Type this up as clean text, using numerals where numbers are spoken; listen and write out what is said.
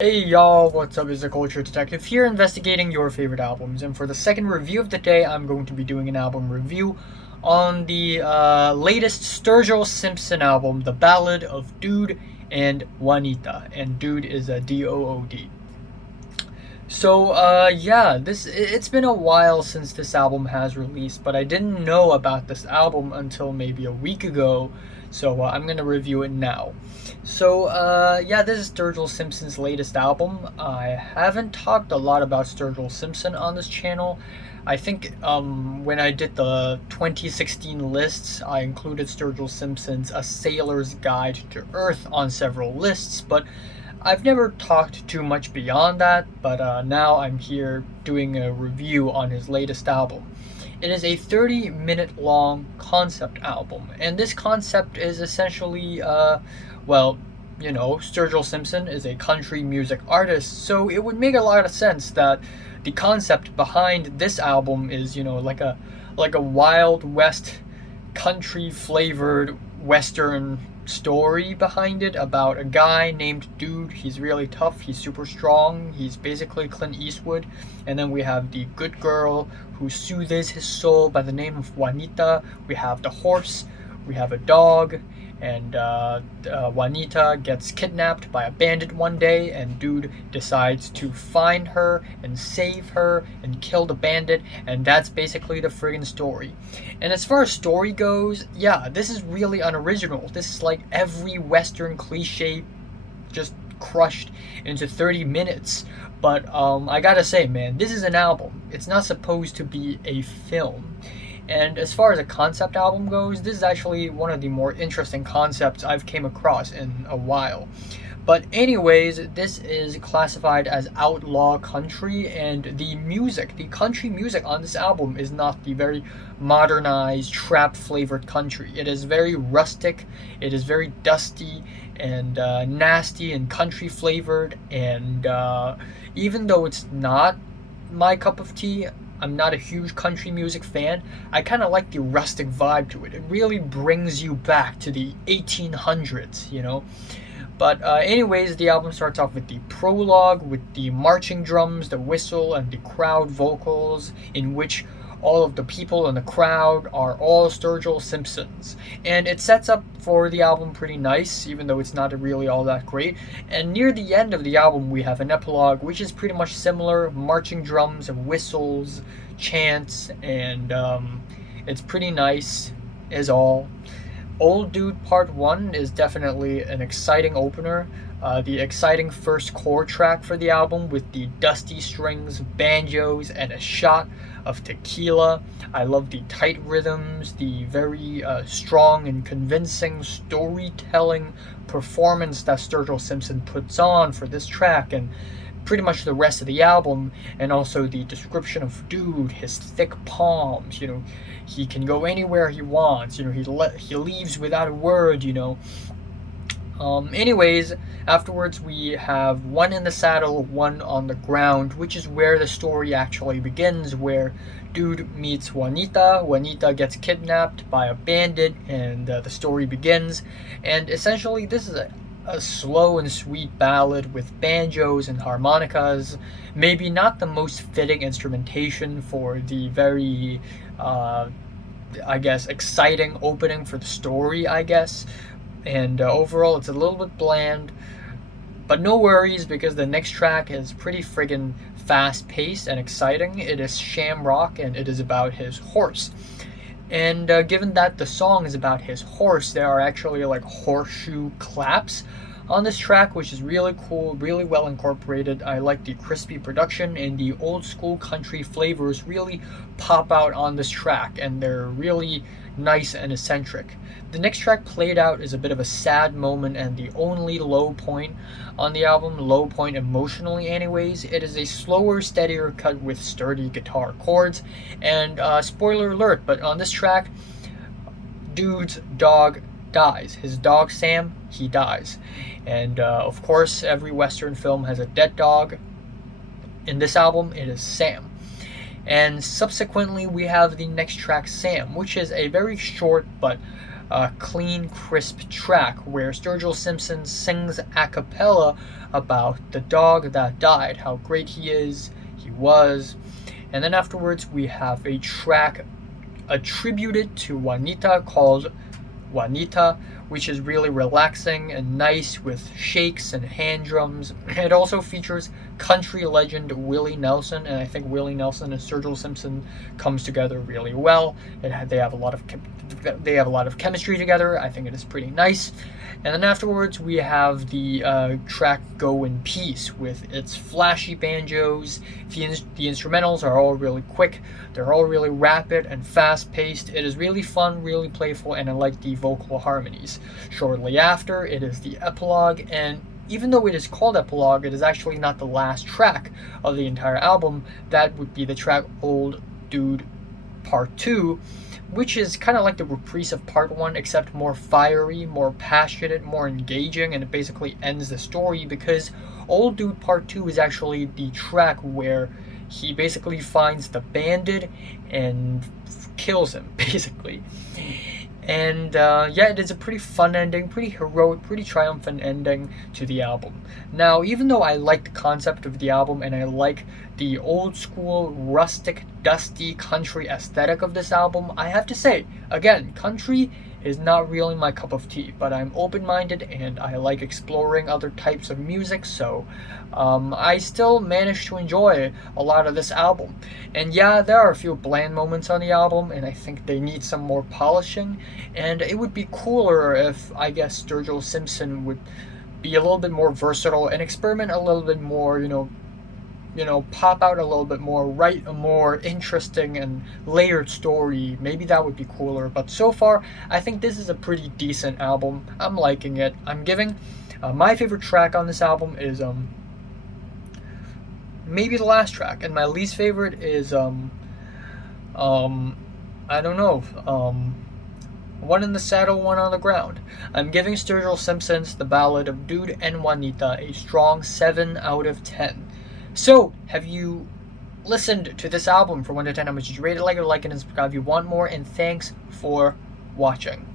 Hey y'all, what's up? It's the Culture Detective here investigating your favorite albums. And for the second review of the day, I'm going to be doing an album review on the latest Sturgill Simpson album, The Ballad of Dude and Juanita. And Dude is a Dood. So, yeah, it's been a while since this album has released, but I didn't know about this album until maybe a week ago, so I'm gonna review it now. So, yeah, this is Sturgill Simpson's latest album. I haven't talked a lot about Sturgill Simpson on this channel. I think when I did the 2016 lists, I included Sturgill Simpson's A Sailor's Guide to Earth on several lists, but I've never talked too much beyond that, but now I'm here doing a review on his latest album. It is a 30-minute long concept album, and this concept is essentially, well, Sturgill Simpson is a country music artist, so it would make a lot of sense that the concept behind this album is, like a Wild West country flavored Western story behind it about a guy named Dude. He's really tough, he's super strong, he's basically Clint Eastwood. And then we have the good girl who soothes his soul by the name of Juanita. We have the horse, we have a dog, and Juanita gets kidnapped by a bandit one day, and Dude decides to find her and save her and kill the bandit, and that's basically the friggin' story. And as far as story goes, yeah, this is really unoriginal. This is like every Western cliche just crushed into 30 minutes. But I gotta say, man, this is an album. It's not supposed to be a film. And as far as a concept album goes, this is actually one of the more interesting concepts I've came across in a while. But anyways, this is classified as outlaw country, and the country music on this album is not the very modernized, trap-flavored country. It is very rustic, it is very dusty and nasty and country-flavored, and even though it's not my cup of tea, I'm not a huge country music fan, I kind of like the rustic vibe to it. It really brings you back to the 1800s. But anyways, the album starts off with the prologue, with the marching drums, the whistle, and the crowd vocals, in which all of the people in the crowd are all Sturgill Simpsons. And it sets up for the album pretty nice, even though it's not really all that great. And near the end of the album, we have an epilogue, which is pretty much similar, marching drums, whistles, chants, and it's pretty nice, is all. Old Dude Part 1 is definitely an exciting opener. The exciting first core track for the album with the dusty strings, banjos, and a shot of tequila. I love the tight rhythms, the very strong and convincing storytelling performance that Sturgill Simpson puts on for this track and pretty much the rest of the album, and also the description of Dude, his thick palms, he can go anywhere he wants, he leaves without a word. Anyways, afterwards we have one in the saddle, one on the ground, which is where the story actually begins, where Dude meets Juanita. Juanita gets kidnapped by a bandit, and the story begins. And essentially, this is a slow and sweet ballad with banjos and harmonicas. Maybe not the most fitting instrumentation for the very, I guess, exciting opening for the story, I guess. And overall, it's a little bit bland. But no worries, because the next track is pretty friggin' fast-paced and exciting. It is Shamrock, and it is about his horse. And given that the song is about his horse, there are actually like horseshoe claps on this track, which is really cool, really well incorporated. I like the crispy production, and the old school country flavors really pop out on this track, and they're really nice and eccentric. The next track, Played Out, is a bit of a sad moment and the only low point on the album, low point emotionally anyways. It is a slower, steadier cut with sturdy guitar chords, and spoiler alert, but on this track, Dude's dog dies. His dog Sam, he dies. And of course, every Western film has a dead dog. In this album, it is Sam. And subsequently, we have the next track, Sam, which is a very short but clean, crisp track where Sturgill Simpson sings a cappella about the dog that died, how great he was. And then afterwards, we have a track attributed to Juanita called Juanita, which is really relaxing and nice with shakes and hand drums. It also features country legend Willie Nelson, and I think Willie Nelson and Sturgill Simpson comes together really well. They have a lot of chemistry together. I think it is pretty nice. And then afterwards, we have the track "Go in Peace" with its flashy banjos. The instrumentals are all really quick. They're all really rapid and fast-paced. It is really fun, really playful, and I like the vocal harmonies. Shortly after, it is the epilogue, and even though it is called epilogue, it is actually not the last track of the entire album. That would be the track "Old Dude Part 2, which is kind of like the reprise of Part 1, except more fiery, more passionate, more engaging, and it basically ends the story because Old Dude Part 2 is actually the track where he basically finds the bandit and kills him, basically. And yeah, it is a pretty fun ending, pretty heroic, pretty triumphant ending to the album. Now, even though I like the concept of the album and I like the old school, rustic, dusty country aesthetic of this album, I have to say, again, country is not really my cup of tea, but I'm open-minded and I like exploring other types of music, so I still managed to enjoy a lot of this album. And yeah, there are a few bland moments on the album, and I think they need some more polishing, and it would be cooler if, I guess, Sturgill Simpson would be a little bit more versatile and experiment a little bit more, pop out a little bit more, write a more interesting and layered story. Maybe that would be cooler. But so far, I think this is a pretty decent album. I'm liking it. I'm giving my favorite track on this album is maybe the last track, and my least favorite is I don't know. One in the saddle, one on the ground. I'm giving Sturgill Simpson's The Ballad of Dude and Juanita a strong 7 out of 10. So, have you listened to this album? For 1 to 10, how much did you rate it? Like and subscribe if you want more, and thanks for watching.